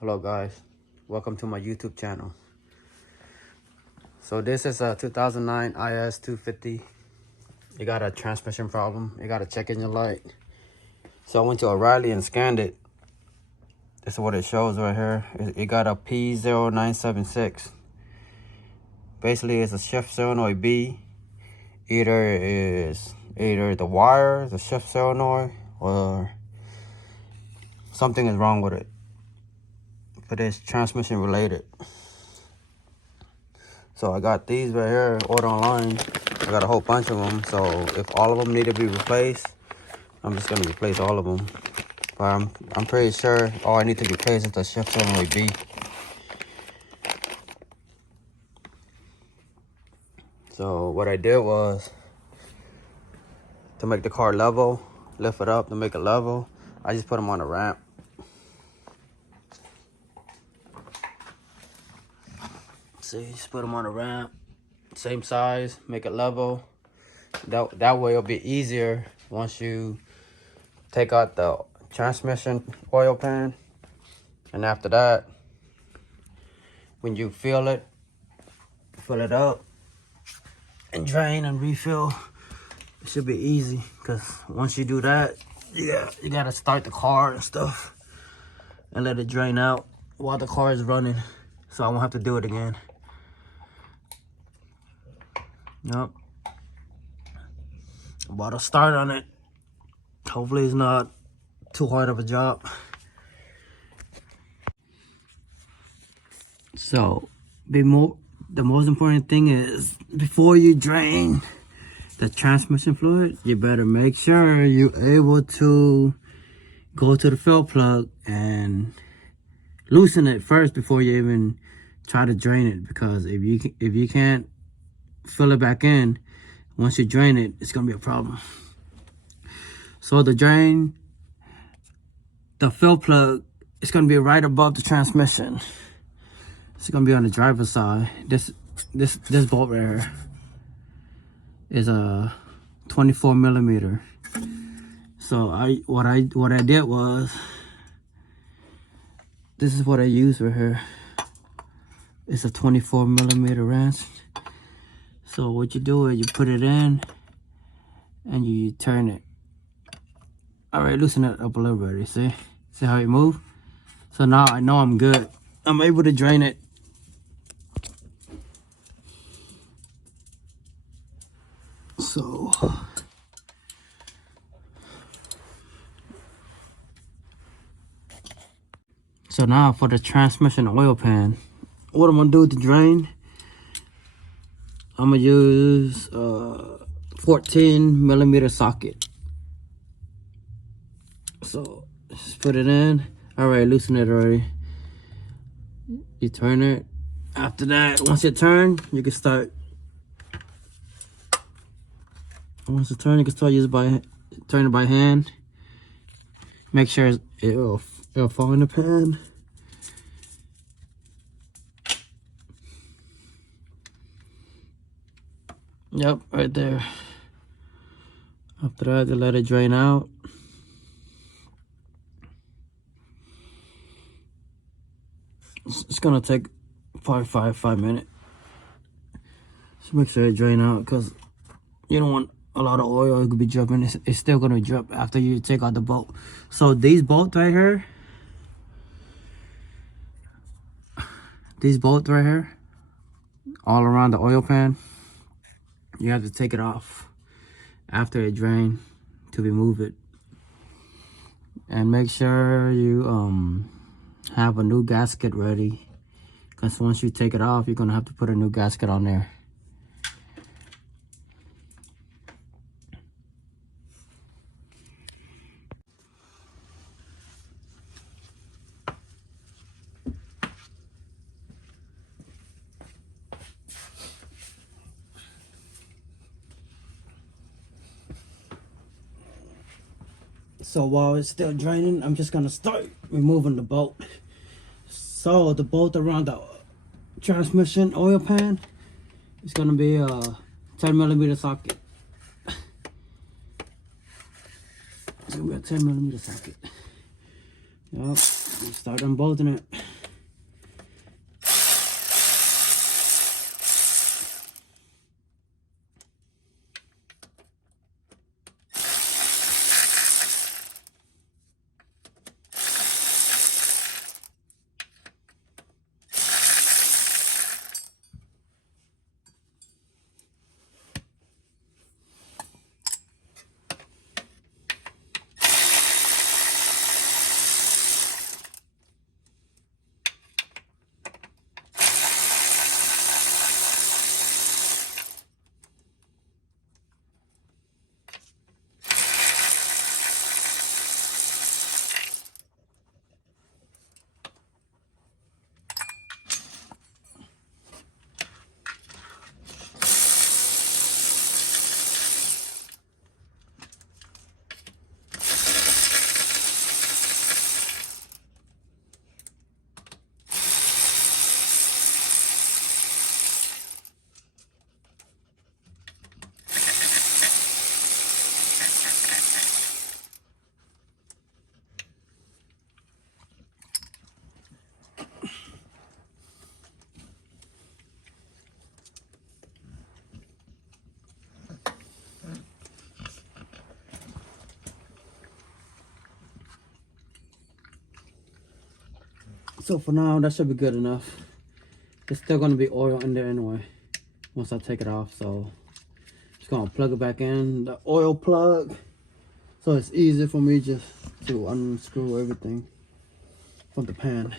Hello guys, welcome to my YouTube channel. So this is a 2009 IS250. It got a transmission problem. You got a check engine light. So I went to O'Reilly and scanned it. This is what it shows right here. It got a p0976. Basically it's a shift solenoid B. Either the wire, the shift solenoid, or something is wrong with it. But it's transmission related. So I got these right here, ordered online. I got a whole bunch of them. So if all of them need to be replaced, I'm just gonna replace all of them. But I'm pretty sure all I need to replace is the shift solenoid B. So what I did was, to make the car level, lift it up to make it level, I just put them on a ramp. See, just put them on a ramp, same size, make it level. That way it'll be easier once you take out the transmission oil pan. And after that, when you fill it up and drain and refill, it should be easy. Because once you do that, you gotta start the car and stuff and let it drain out while the car is running, so I won't have to do it again. Yep. About to start on it. Hopefully it's not too hard of a job. So the most important thing is, before you drain the transmission fluid, you better make sure you're able to go to the fill plug and loosen it first before you even try to drain it. Because if you can't fill it back in, once you drain it, it's gonna be a problem. So the drain, the fill plug, it's gonna be right above the transmission. It's gonna be on the driver's side. This bolt right here is a 24 millimeter. So what I did was, this is what I used right here. It's a 24 millimeter wrench. So what you do is you put it in and you turn it. All right, loosen it up a little bit. You see how it move? So now I know I'm good. I'm able to drain it. So now for the transmission oil pan, what I'm gonna do to drain, I'm gonna use 14 millimeter socket. So just put it in. All right, loosen it already. You turn it. After that, once you turn, you can start. Once you turn, you can start turn it by hand. Make sure it'll fall in the pan. Yep, right there. After that, you let it drain out. It's gonna take probably five minutes. Just make sure it drain out, because you don't want a lot of oil. It could be dripping. It's still gonna drip after you take out the bolt. So these bolts right here, all around the oil pan, you have to take it off after it drains to remove it. And make sure you have a new gasket ready, because once you take it off, you're gonna have to put a new gasket on there. So while it's still draining, I'm just gonna start removing the bolt. So the bolt around the transmission oil pan is gonna be a 10 millimeter socket. It's gonna be a 10 millimeter socket. Yep, start unbolting it. So for now, that should be good enough. It's still gonna be oil in there anyway once I take it off. So just gonna plug it back in, the oil plug. So it's easy for me just to unscrew everything from the pan.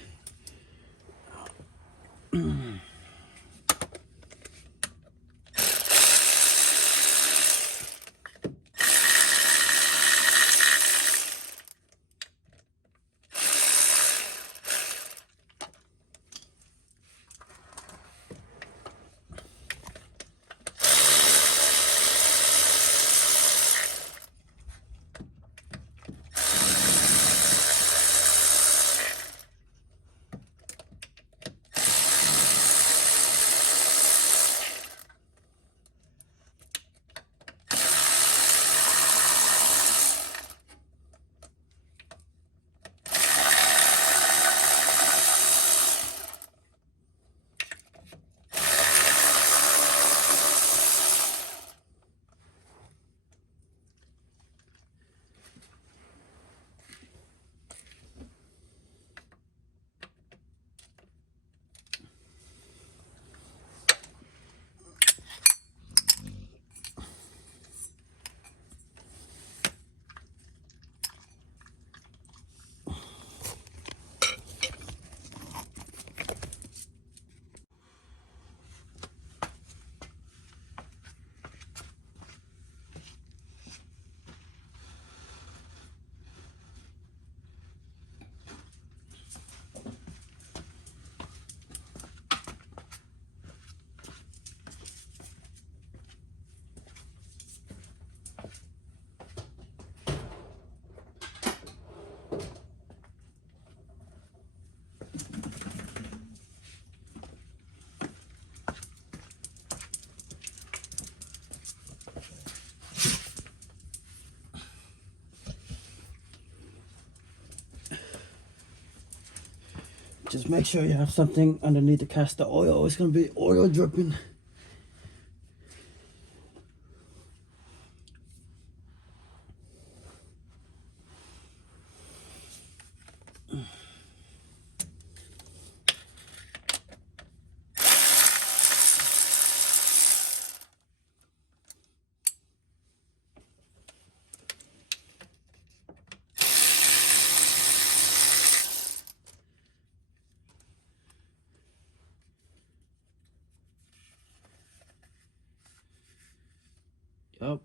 Just make sure you have something underneath to catch the oil. It's gonna be oil dripping. Yep,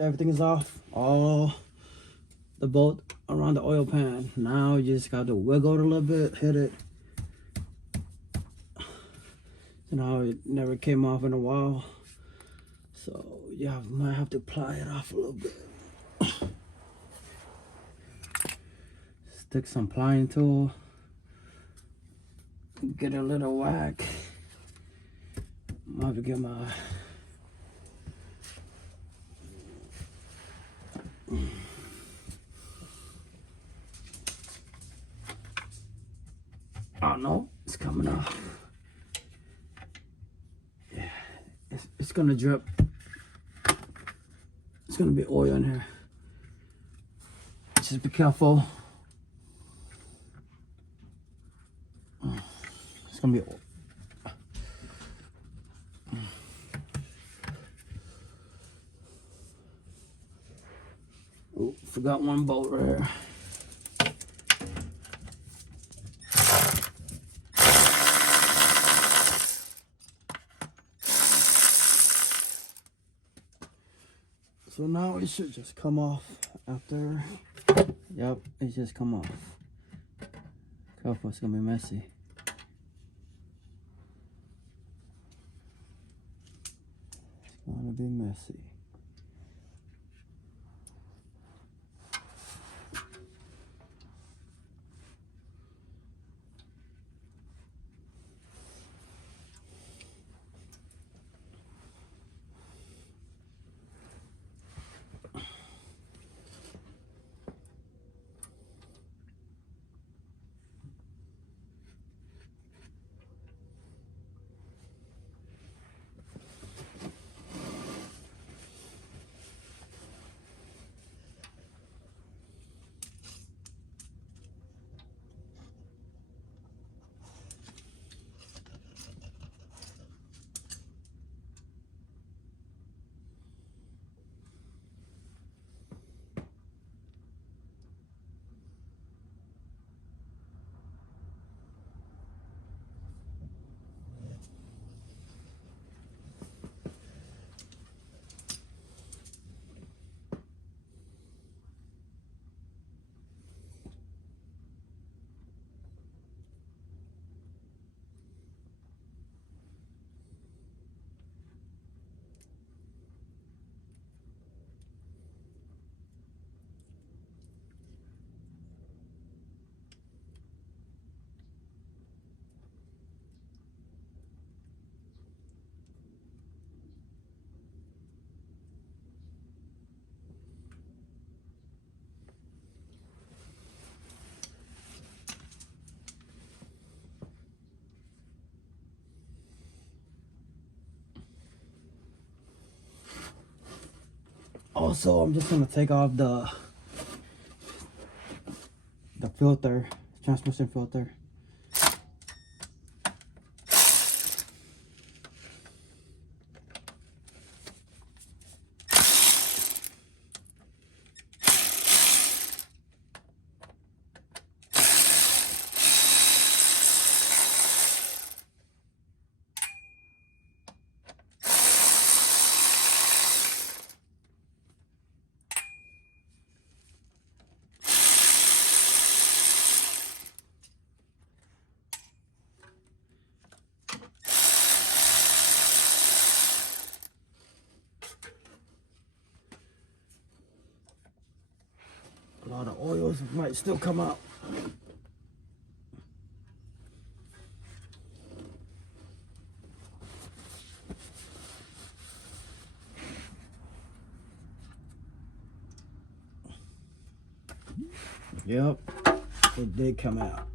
everything is off. All the bolt around the oil pan. Now you just got to wiggle it a little bit, hit it. You know, it never came off in a while, so you might have to pry it off a little bit. Stick some plying tool, get a little whack. I have to get my oh no, it's coming off. Yeah, it's gonna drip. It's gonna be oil in here. Just be careful. It's gonna be oil. Oh, forgot one bolt right here. So now it should just come off after. Yep, it just come off. Careful, it's gonna be messy. It's gonna be messy. Also, I'm just gonna take off the filter, transmission filter. A lot of oils might still come out. Yep, it did come out.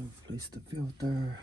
Replace the filter.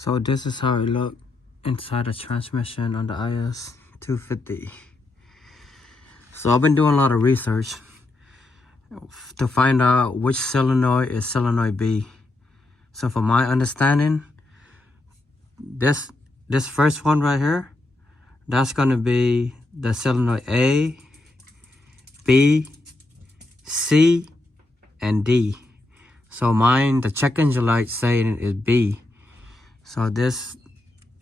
So this is how it looked inside the transmission on the IS250. So I've been doing a lot of research to find out which solenoid is solenoid B. So from my understanding, this first one right here, that's gonna be the solenoid A, B, C, and D. So mine, the check engine light saying is B. So this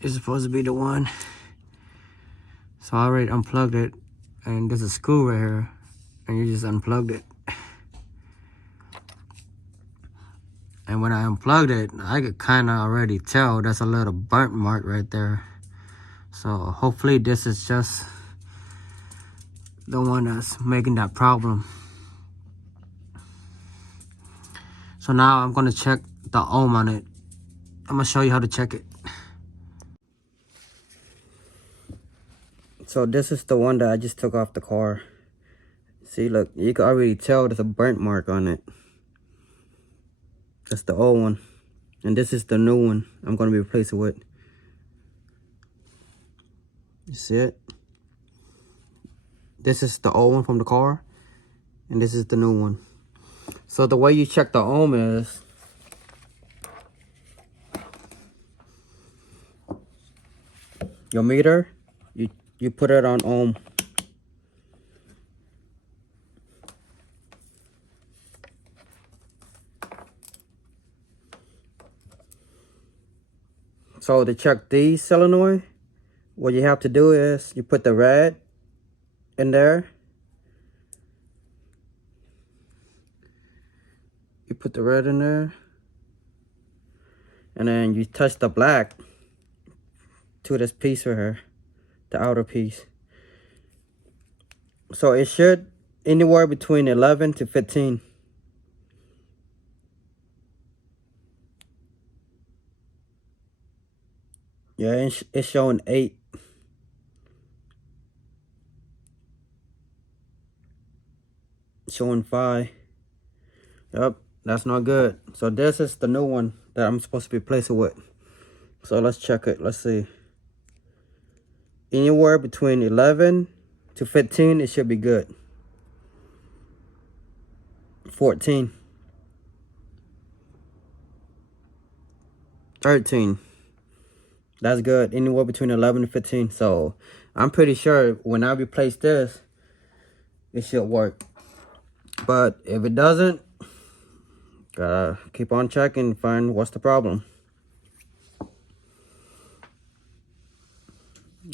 is supposed to be the one. So I already unplugged it, and there's a screw right here, and you just unplugged it. And when I unplugged it, I could kind of already tell there's a little burnt mark right there. So hopefully this is just the one that's making that problem. So now I'm gonna check the ohm on it. I'm gonna show you how to check it. So this is the one that I just took off the car. See, look, you can already tell there's a burnt mark on it. That's the old one. And this is the new one I'm gonna be replacing with. You see it? This is the old one from the car, and this is the new one. So the way you check the ohm is, your meter, you put it on ohm. So to check the solenoid, what you have to do is you put the red in there. You put the red in there. And then you touch the black to this piece right here, the outer piece. So it should anywhere between 11 to 15. Yeah, it's showing 8. Showing 5. Yep, that's not good. So this is the new one that I'm supposed to be replacing with. So let's check it. Let's see. Anywhere between 11 to 15, it should be good. 14. 13. That's good. Anywhere between 11 and 15. So I'm pretty sure when I replace this, it should work. But if it doesn't, gotta keep on checking, find what's the problem.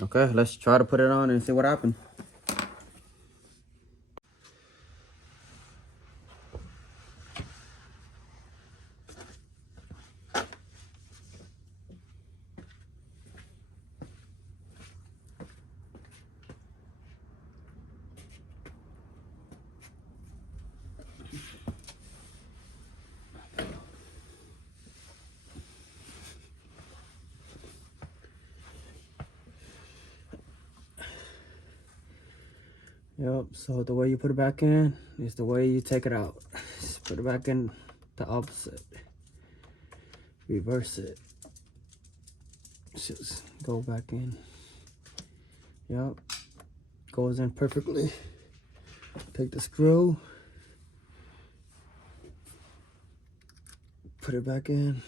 Okay, let's try to put it on and see what happens. Yep, so the way you put it back in is the way you take it out. Just put it back in the opposite. Reverse it. Just go back in. Yep, goes in perfectly. Take the screw. Put it back in.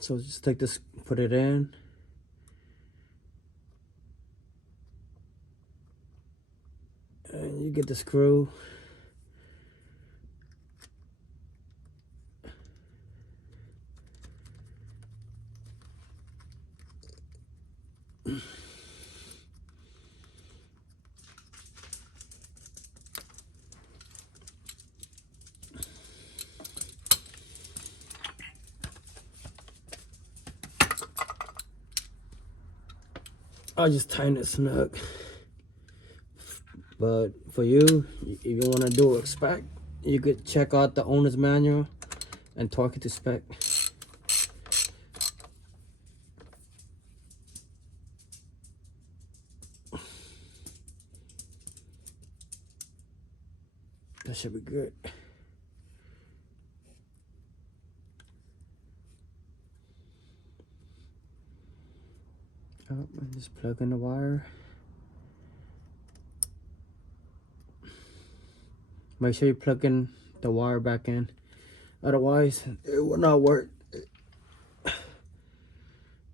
So just take this, put it in. And you get the screw. I'll just tighten it snug. But for you, if you want to do it spec, you could check out the owner's manual and torque it to spec. That should be good. Oh, just plug in the wire. Make sure you plug in the wire back in. Otherwise, it will not work.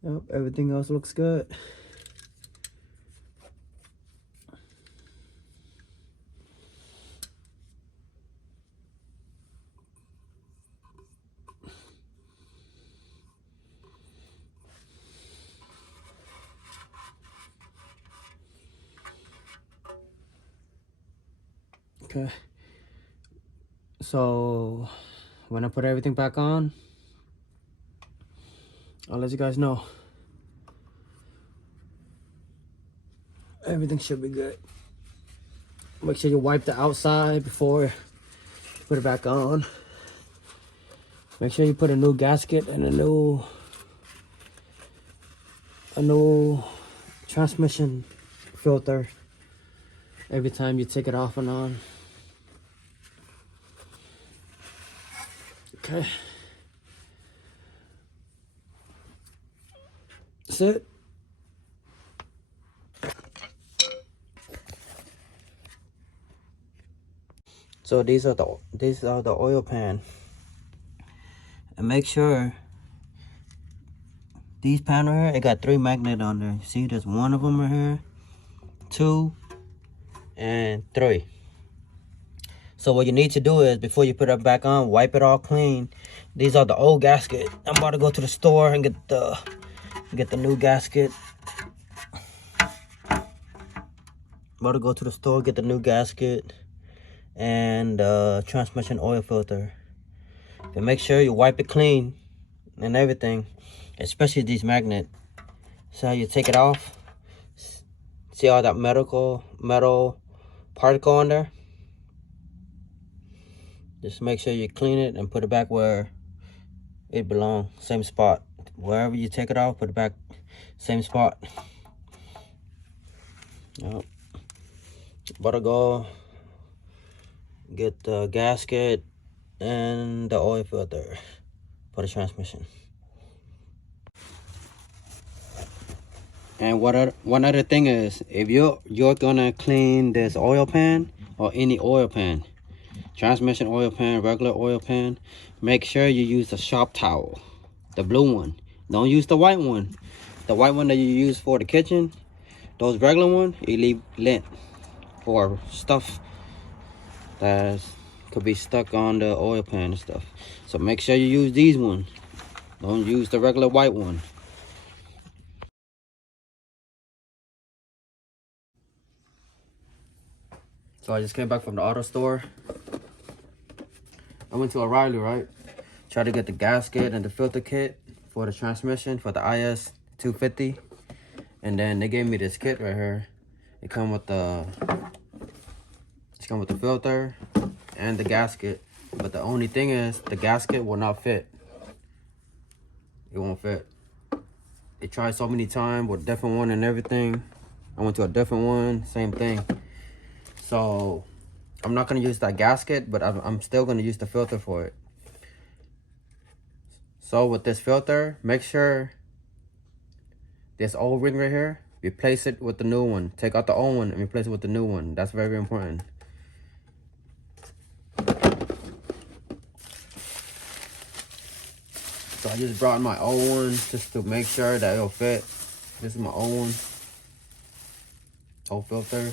Yep, everything else looks good. Okay. So when I put everything back on, I'll let you guys know. Everything should be good. Make sure you wipe the outside before you put it back on. Make sure you put a new gasket and a new transmission filter every time you take it off and on. Okay. That's it. So these are the oil pan. And make sure these panel here, it got 3 magnets on there. See, there's 1 of them right here, 2, and 3. So what you need to do is, before you put it back on, wipe it all clean. These are the old gasket. I'm about to go to the store and get the new gasket. About to go to the store, get the new gasket and transmission oil filter. And make sure you wipe it clean and everything, especially these magnets. So you take it off. See all that metal particle on there? Just make sure you clean it and put it back where it belongs. Same spot. Wherever you take it off, put it back, same spot. Yep. About to go get the gasket and the oil filter for the transmission. And one other thing is, if you're gonna clean this oil pan or any oil pan, transmission oil pan, regular oil pan, make sure you use the shop towel, the blue one. Don't use the white one. The white one that you use for the kitchen, those regular ones, you leave lint for stuff that could be stuck on the oil pan and stuff. So make sure you use these ones. Don't use the regular white one. So I just came back from the auto store. I went to O'Reilly, right? Tried to get the gasket and the filter kit for the transmission for the IS250. And then they gave me this kit right here. It come with the filter and the gasket. But the only thing is, the gasket will not fit. It won't fit. They tried so many times with different one and everything. I went to a different one, same thing. So I'm not gonna use that gasket, but I'm still gonna use the filter for it. So with this filter, make sure this old ring right here, replace it with the new one. Take out the old one and replace it with the new one. That's very important. So I just brought my old one just to make sure that it'll fit. This is my old filter.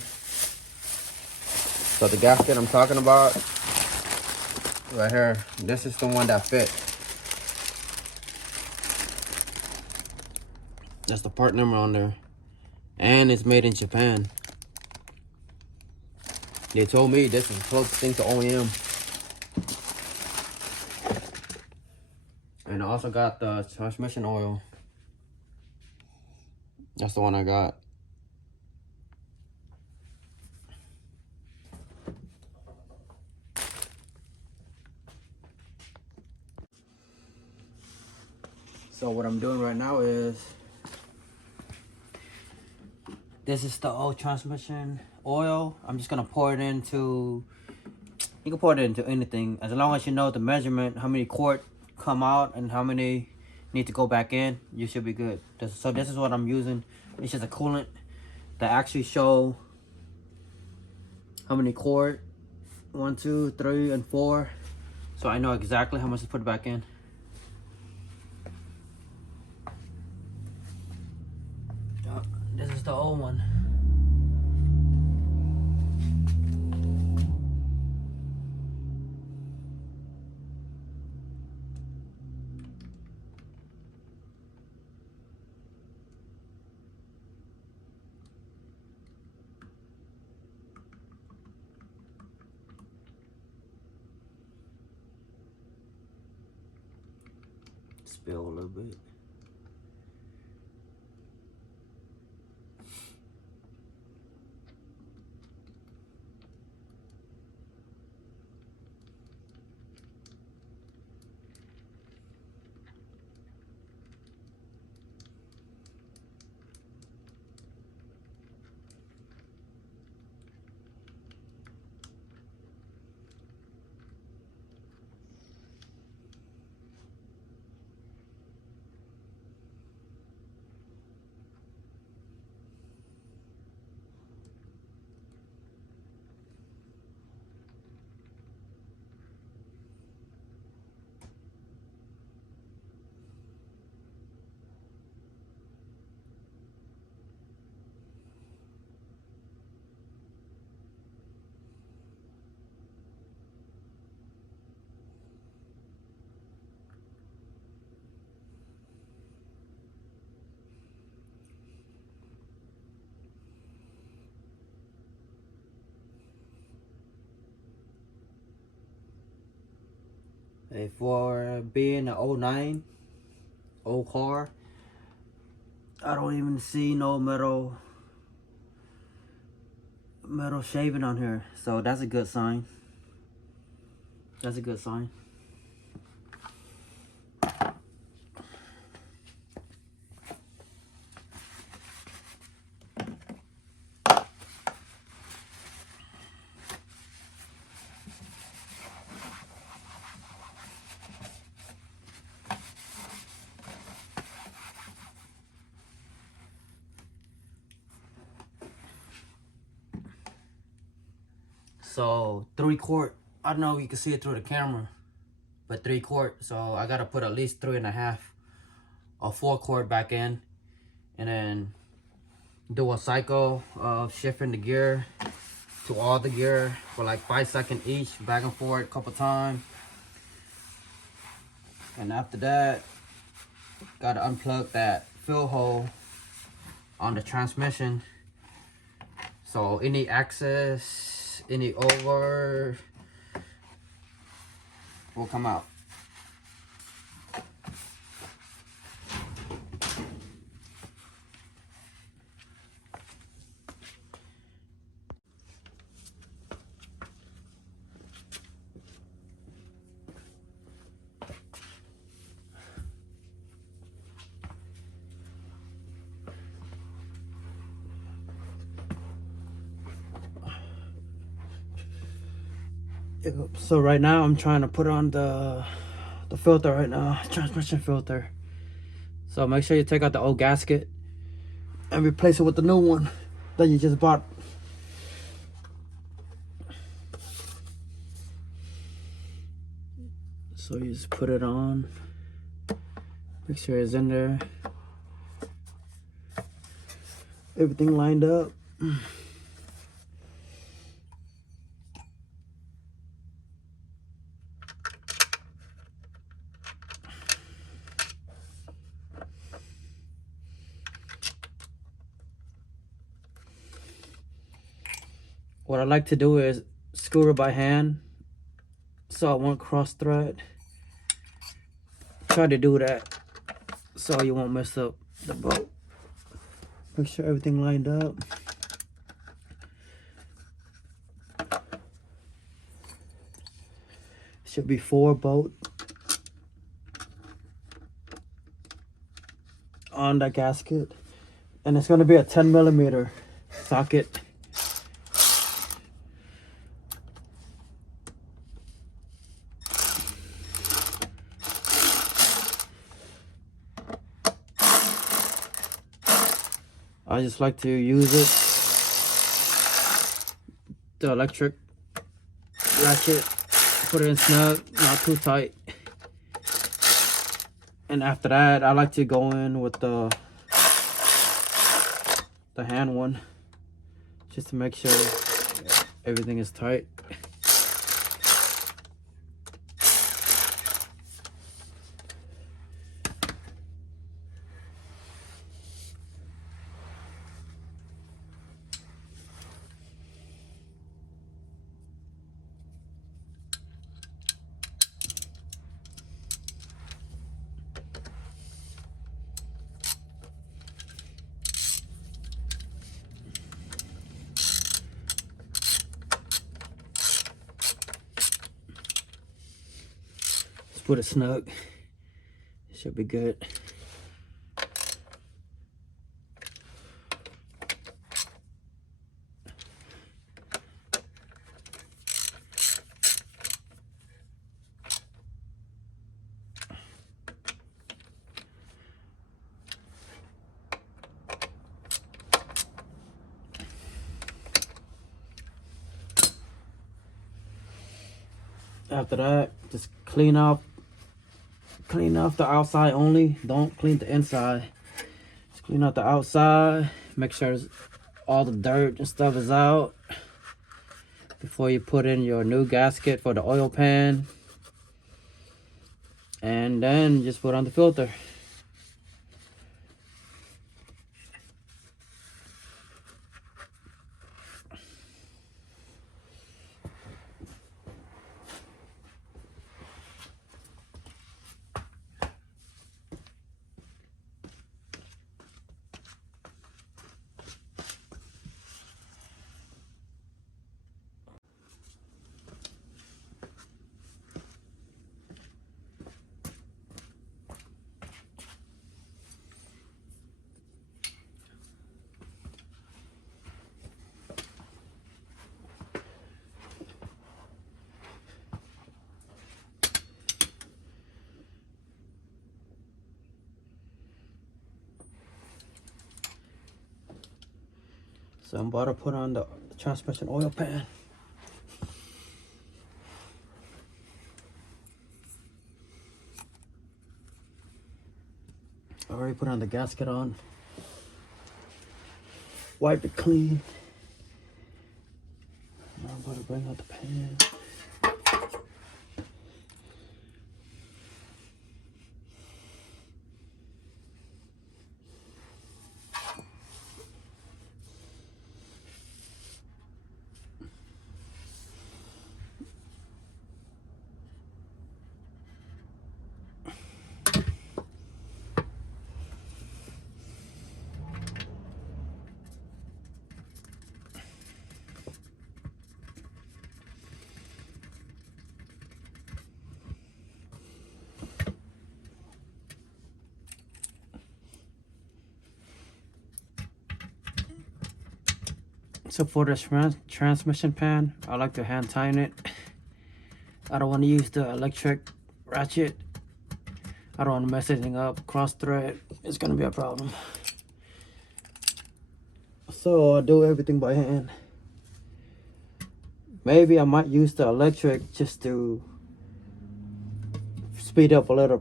So the gasket I'm talking about right here, this is the one that fit. That's the part number on there. And it's made in Japan. They told me this is the closest thing to OEM. And I also got the transmission oil. That's the one I got. So what I'm doing right now is, this is the old transmission oil. I'm just gonna pour it into, you can pour it into anything, as long as you know the measurement, how many quart come out and how many need to go back in, you should be good. So this is what I'm using. It's just a coolant that actually show how many quart, 1, 2, 3, and 4. So I know exactly how much to put back in. This is the old one. Spill a little bit. For being an 09 old car, I don't even see no metal shaving on here, so that's a good sign. That's a good sign. So 3 quart, I don't know if you can see it through the camera, but 3 quart. So I gotta put at least 3.5 or 4 quart back in, and then do a cycle of shifting the gear to all the gear for like 5 seconds each, back and forth a couple times. And after that, gotta unplug that fill hole on the transmission. So any excess, any over will come out. So right now I'm trying to put on the filter right now, transmission filter. So make sure you take out the old gasket and replace it with the new one that you just bought. So you just put it on, make sure it's in there, everything lined up. What I like to do is screw it by hand so I won't cross thread. Try to do that so you won't mess up the bolt. Make sure everything lined up. Should be 4 bolt. on the gasket, and it's going to be a 10mm socket. I just like to use it, the electric ratchet, put it in snug, not too tight. And after that, I like to go in with the hand one, just to make sure everything is tight. Put it snug. It should be good. After that, just clean off the outside only. Don't clean the inside. Just clean out the outside. Make sure all the dirt and stuff is out before you put in your new gasket for the oil pan. And then just put on the filter. So I'm about to put on the transmission oil pan. I already put on the gasket on. Wipe it clean. Now I'm about to bring out the pan. So for the transmission pan, I like to hand tighten it. I don't want to use the electric ratchet. I don't want to mess anything up. Cross thread is going to be a problem. So I do everything by hand. Maybe I might use the electric just to speed up a little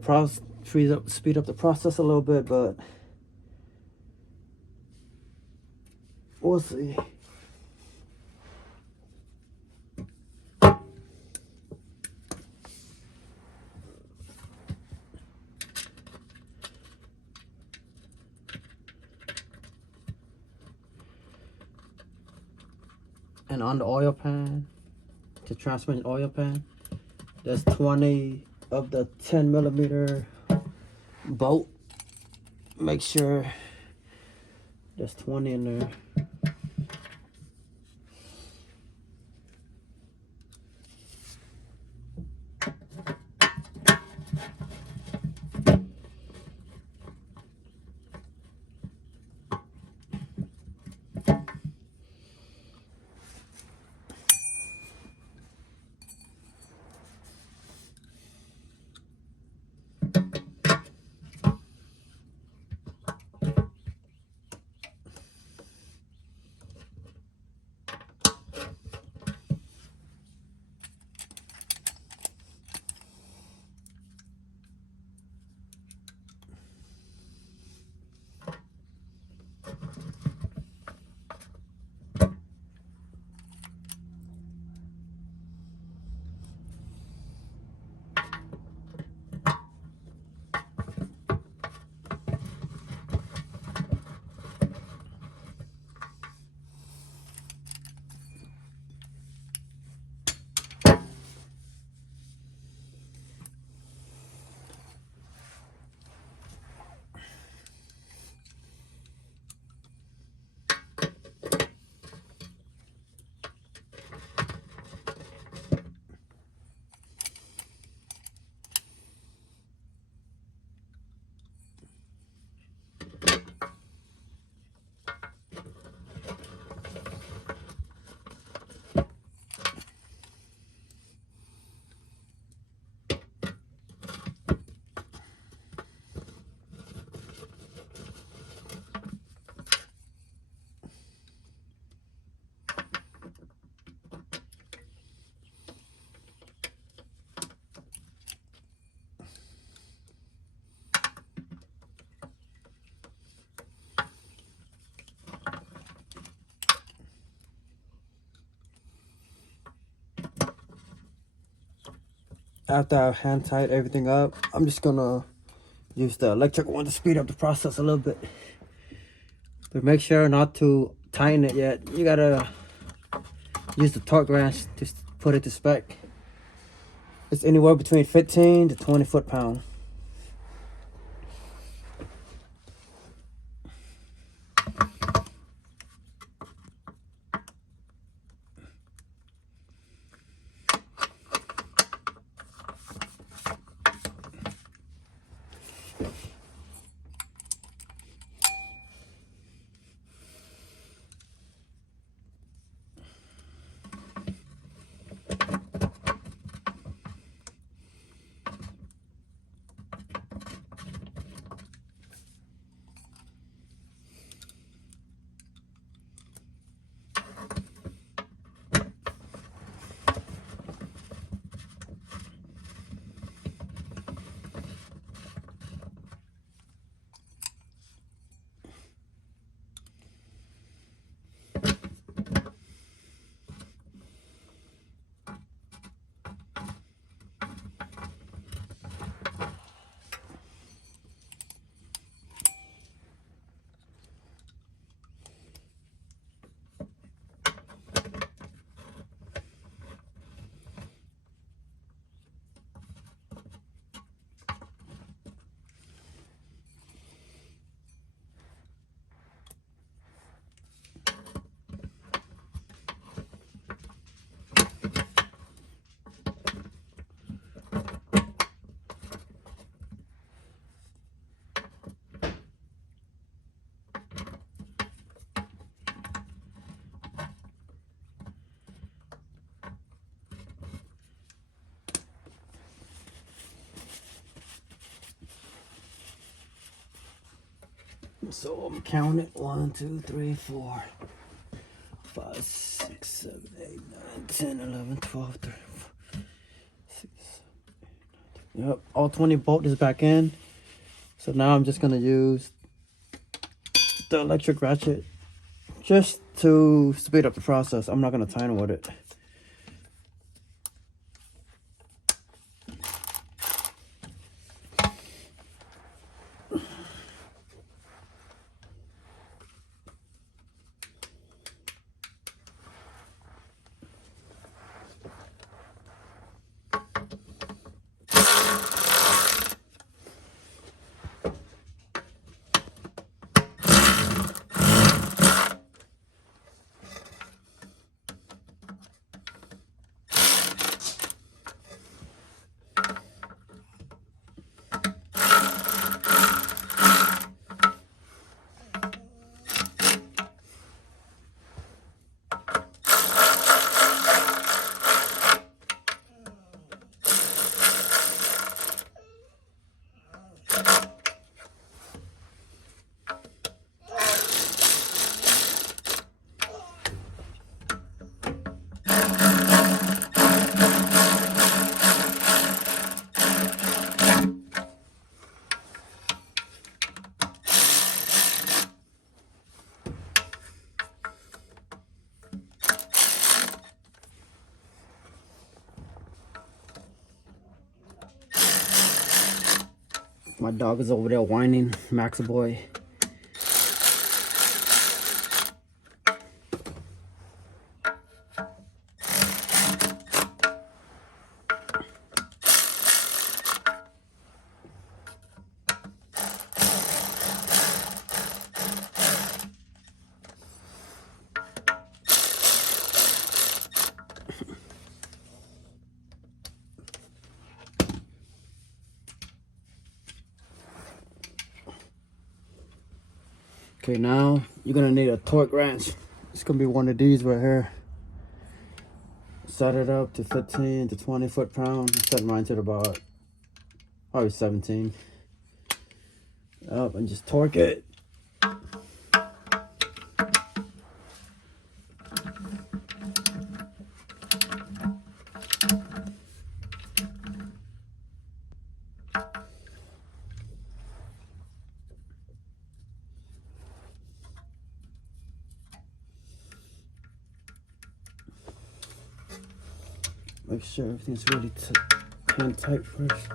speed up the process a little bit, but we'll see. And on the oil pan, the transmission oil pan, there's 20 of the 10mm bolt. Make sure there's 20 in there. after I hand tied everything up, I'm just gonna use the electric one to speed up the process a little bit. But make sure not to tighten it yet. You gotta use the torque wrench to put it to spec. It's anywhere between 15 to 20 foot-pound. So I'm counting 1, 2, 3, 4, 5, 6, 7, 8, 9, 10, 11, 12, 13, 14, 6, 7, 8, 9, 10. Yep, all 20 bolt is back in. So now I'm just gonna use the electric ratchet just to speed up the process. I'm not gonna tighten with it. My dog is over there whining, Max boy. Okay, now you're gonna need a torque wrench. It's gonna be one of these right here. Set it up to 15 to 20 foot-pound. Set mine to about probably 17. Up and just torque it. Make sure everything's really kind of tight first.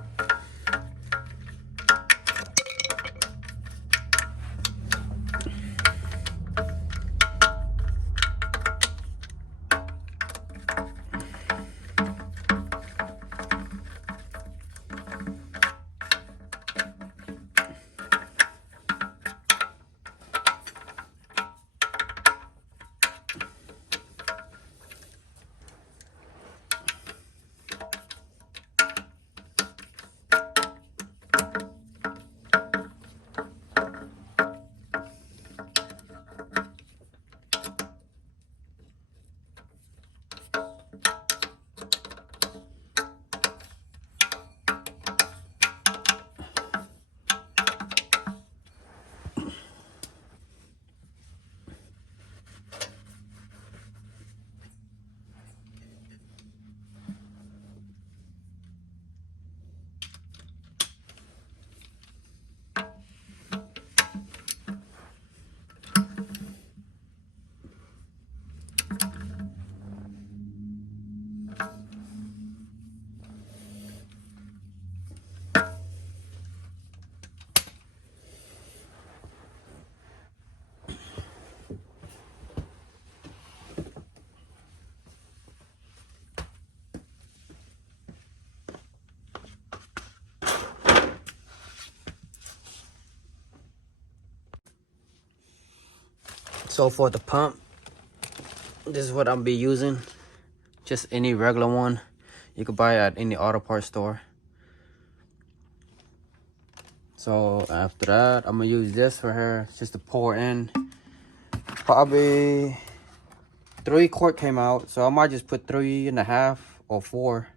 So for the pump, this is what I'll be using. Just any regular one. You could buy it at any auto parts store. So after that, I'm gonna use this for her just to pour in. Probably 3 quart came out, so I might just put 3.5 or 4.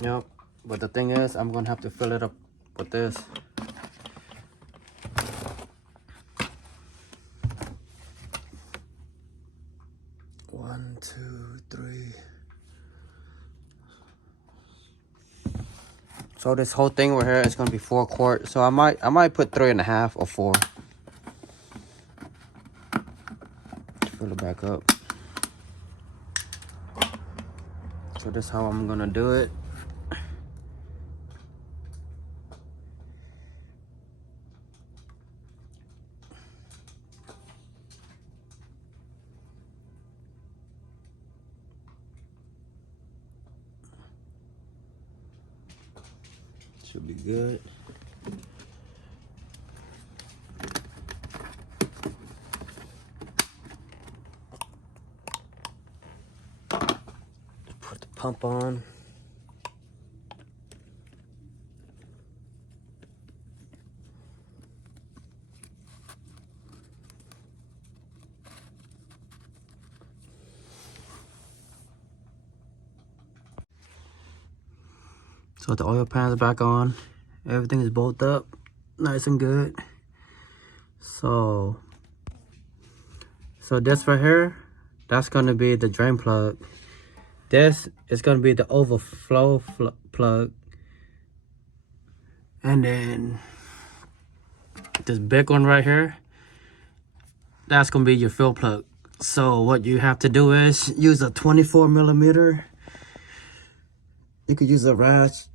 Yep. But the thing is, I'm gonna have to fill it up with this. One, two, three. So this whole thing right here is gonna be 4 quart. So I might put 3.5 or 4. Fill it back up. So this is how I'm gonna do it. Should be good. Put the pump on. So the oil pan's back on. Everything is bolted up, nice and good. So this right here, that's gonna be the drain plug. This is gonna be the overflow plug. And then this big one right here, that's gonna be your fill plug. So what you have to do is use a 24mm. You could use a ratchet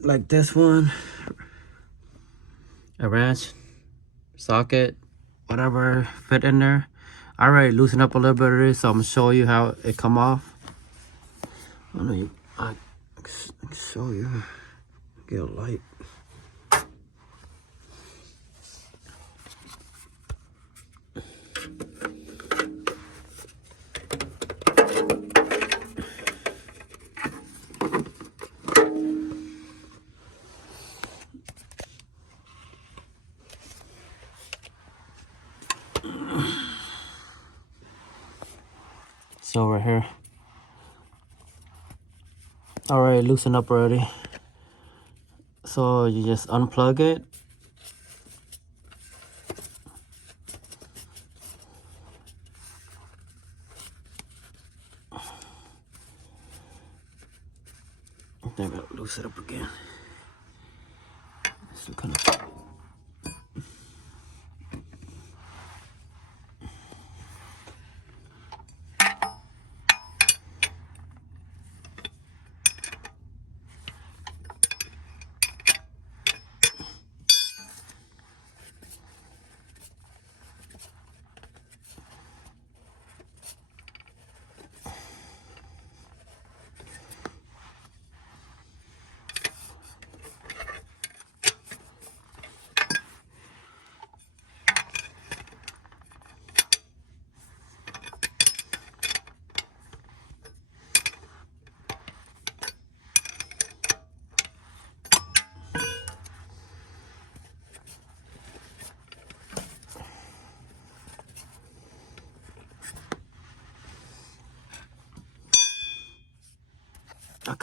like this one, a wrench, socket, whatever fit in there. I already loosened up a little bit of this, so I'm gonna show you how it come off. I can show you. Get a light. So right here, already loosened up already. So you just unplug it. Then I gotta loosen it up again. So kind of.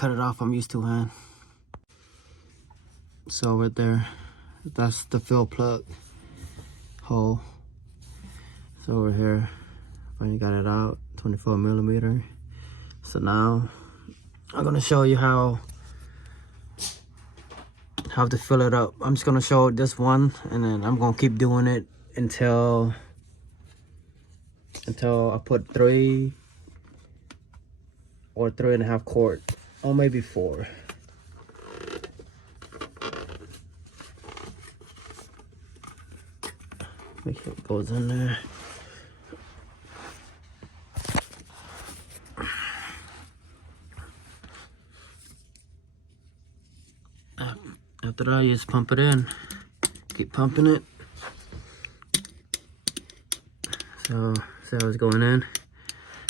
cut it off. I'm used to, man. So right there, that's the fill plug hole. So over here, when you got it out, 24 millimeter. So now I'm gonna show you how to fill it up. I'm just gonna show this one, and then I'm gonna keep doing it until I put 3 or 3.5 quart, or maybe 4. Make sure it goes in there. After that, you just pump it in. Keep pumping it. So, see how it's going in.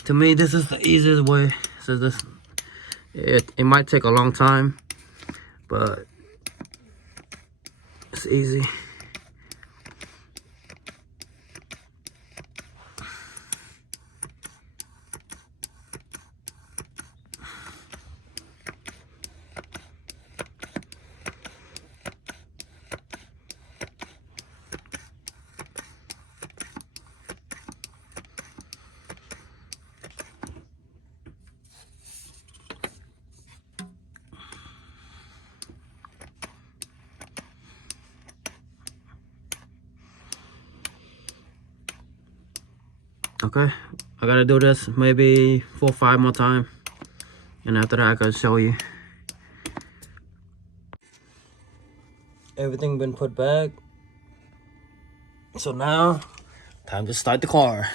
To me, this is the easiest way. So this, it might take a long time, but it's easy. Okay, I gotta do this maybe 4 or 5 more times, and after that I can show you. Everything been put back, so now time to start the car.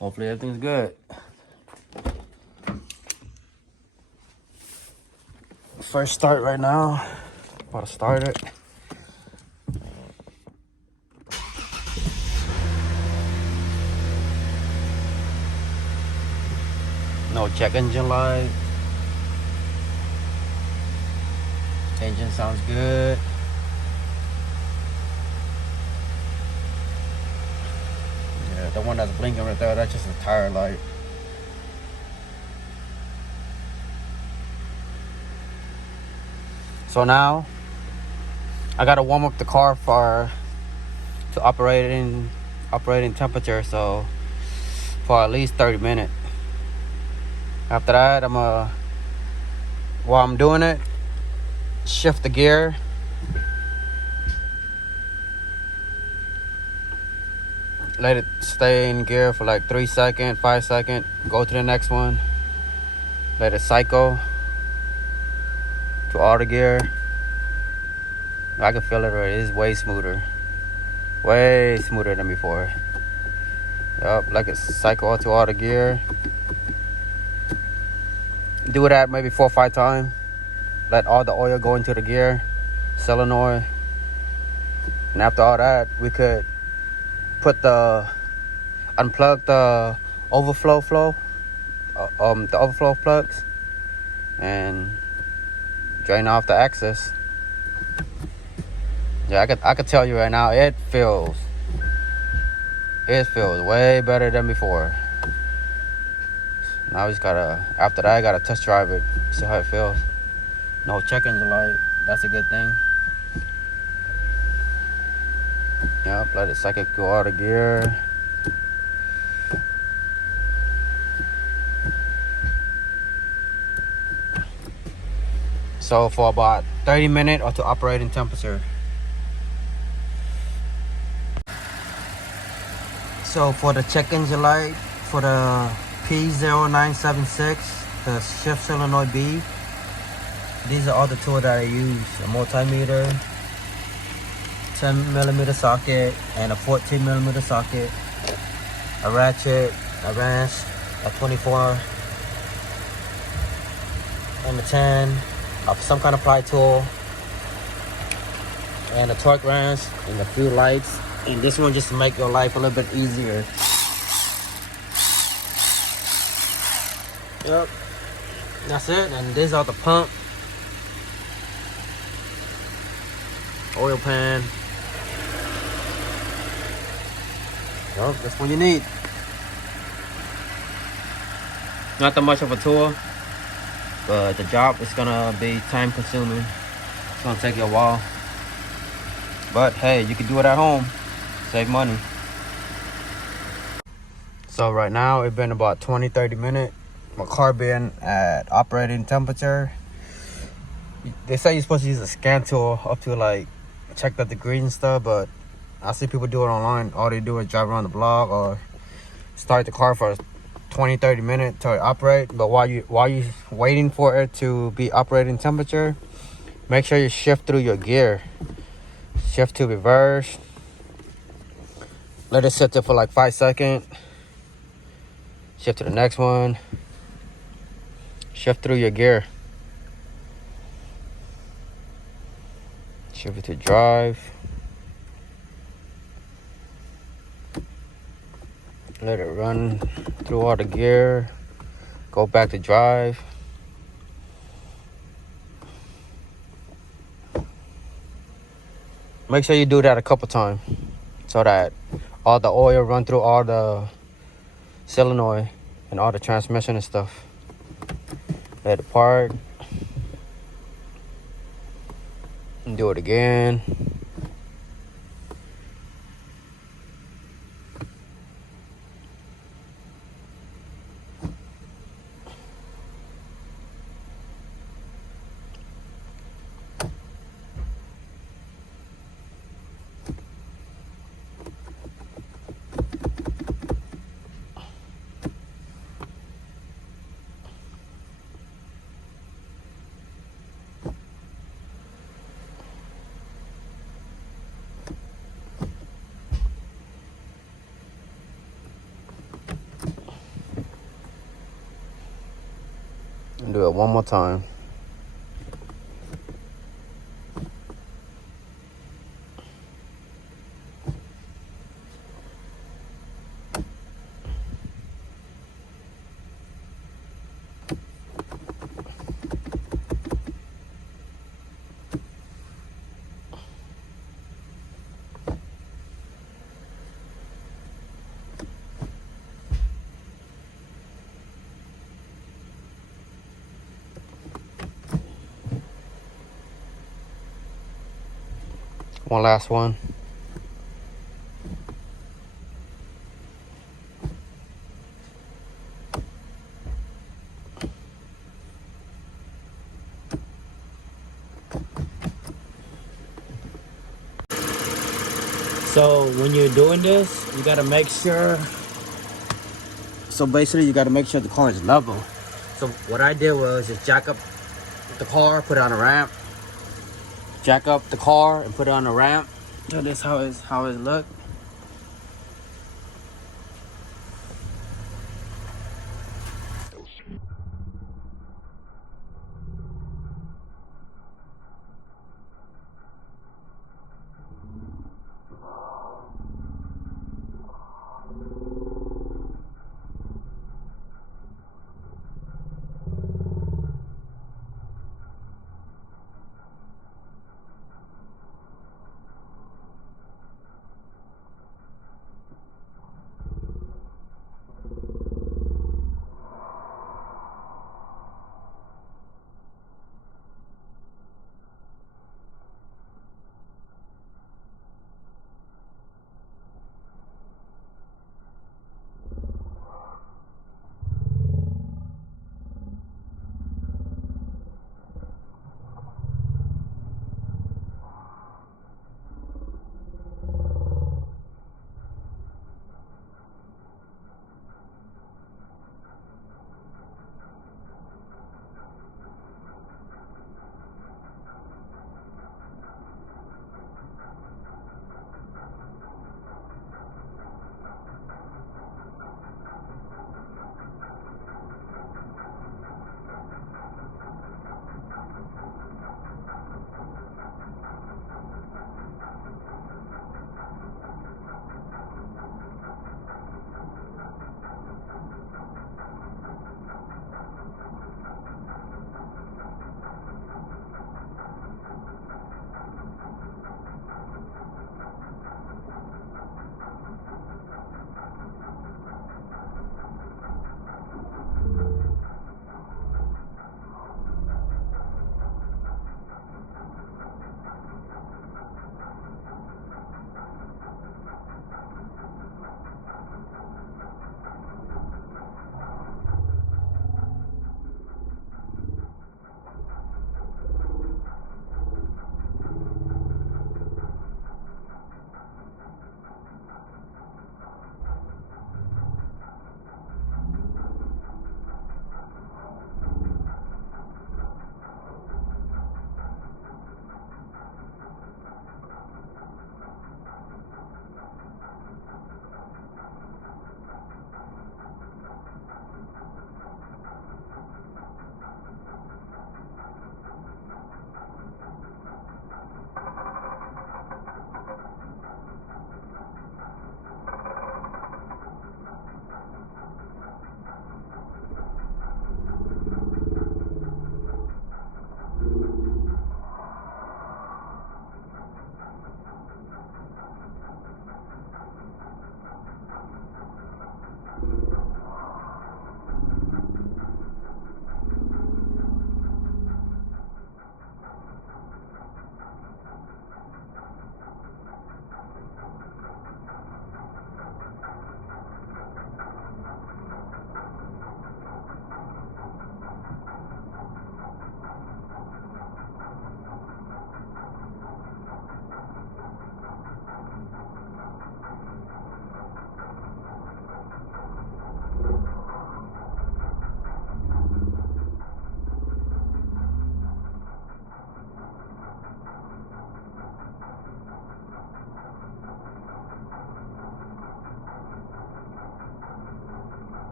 Hopefully everything's good. First start right now. About to start it. No check engine light. Engine sounds good. Yeah, the one that's blinking right there, that's just a tire light. So now I gotta warm up the car to operating temperature, so for at least 30 minutes. After that, while I'm doing it, shift the gear. Let it stay in gear for like 3 seconds, 5 seconds. Go to the next one. Let it cycle to auto gear. I can feel it already. It's way smoother. Way smoother than before. Yup, let it cycle to auto gear. Do that maybe 4 or 5 times. Let all the oil go into the gear, solenoid. And after all that, we could unplug the overflow plugs and drain off the excess. Yeah, I could tell you right now, it feels way better than before. Now after that I gotta test drive it, see how it feels. No check engine light, that's a good thing. Yep, let it cycle go out of gear. So for about 30 minutes or to operating temperature. So for the check engine light, for the p0976, the shift solenoid B, these are all the tools that I use. A multimeter, 10mm socket, and a 14mm socket, a ratchet, a wrench, a 24, and a 10, some kind of pry tool, and a torque wrench, and a few lights. And this one just to make your life a little bit easier. Yep, that's it. And these are the pump, oil pan. Yep, that's what you need. Not that much of a tool, but the job is gonna be time consuming. It's gonna take you a while, but hey, you can do it at home, save money. So right now it's been about 20-30 minutes. My car been at operating temperature. They say you're supposed to use a scan tool up to like check the degrees and stuff, but I see people do it online. All they do is drive around the block or start the car for 20-30 minutes to operate. But while you waiting for it to be operating temperature, make sure you shift through your gear. Shift to reverse. Let it sit there for like 5 seconds. Shift to the next one. Shift through your gear. Shift it to drive. Let it run through all the gear. Go back to drive. Make sure you do that a couple times so that all the oil run through all the solenoid and all the transmission and stuff. Let it park. And do it again. And do it one more time. One last one. So when you're doing this, you gotta make sure. So basically, you gotta make sure the car is level. So what I did was just jack up the car, put it on a ramp. Jack up the car and put it on a ramp. So this how it look.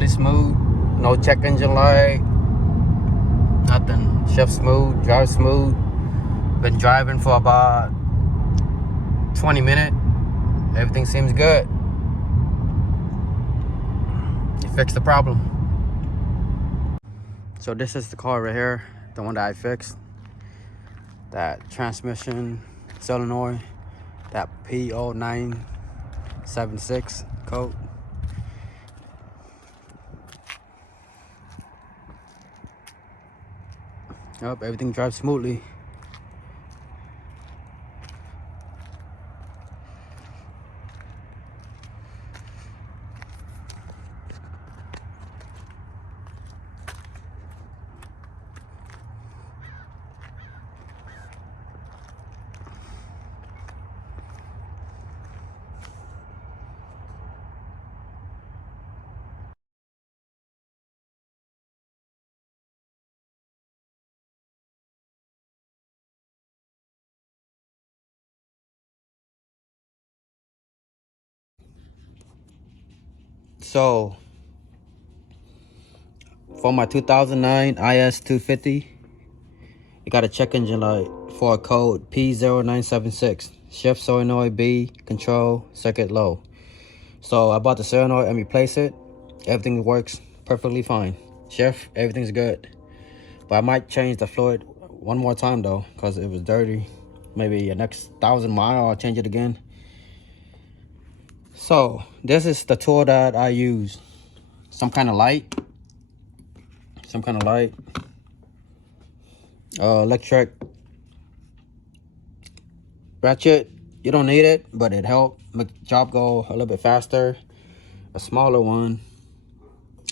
really smooth. No check engine light, nothing. Shift smooth, drive smooth. Been driving for about 20 minutes. Everything seems good. You fixed the problem. So this is the car right here, the one that I fixed. That transmission solenoid, that p0976 code. Yep, everything drives smoothly. So for my 2009 IS250, you got a check engine light for a code p0976. Shift solenoid B, control circuit low. So I bought the solenoid and replaced it. Everything works perfectly fine. Shift, everything's good. But I might change the fluid one more time though, because it was dirty. Maybe the next 1,000 miles I'll change it again. So this is the tool that I use. Some kind of light. Electric ratchet. You don't need it, but it helped make the job go a little bit faster. A smaller one,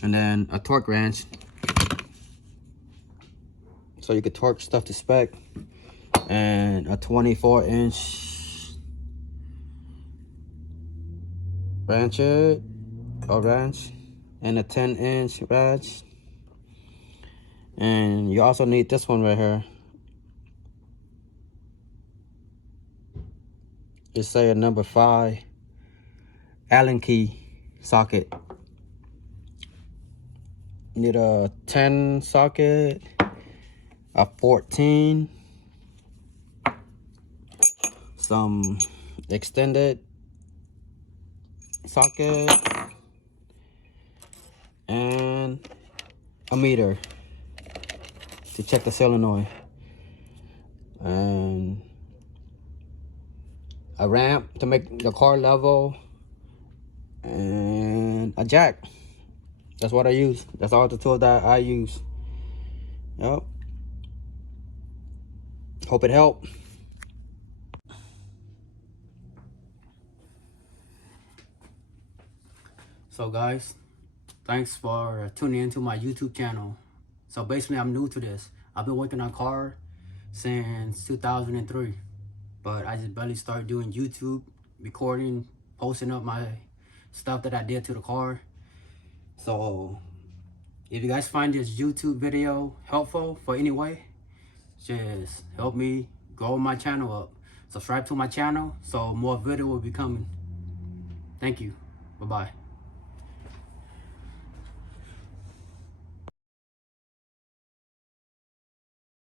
and then a torque wrench, so you could torque stuff to spec, and a 24-inch wrench, and a 10-inch wrench. And you also need this one right here. It's say a number 5 Allen key socket. You need a 10 socket, a 14, some extended socket, and a meter to check the solenoid, and a ramp to make the car level, and a jack. That's what I use. That's all the tools that I use. Yep. Hope it helped. So guys, thanks for tuning into my YouTube channel. So basically I'm new to this. I've been working on car since 2003. But I just barely started doing YouTube, recording, posting up my stuff that I did to the car. So if you guys find this YouTube video helpful for any way, just help me grow my channel up. Subscribe to my channel so more video will be coming. Thank you. Bye-bye.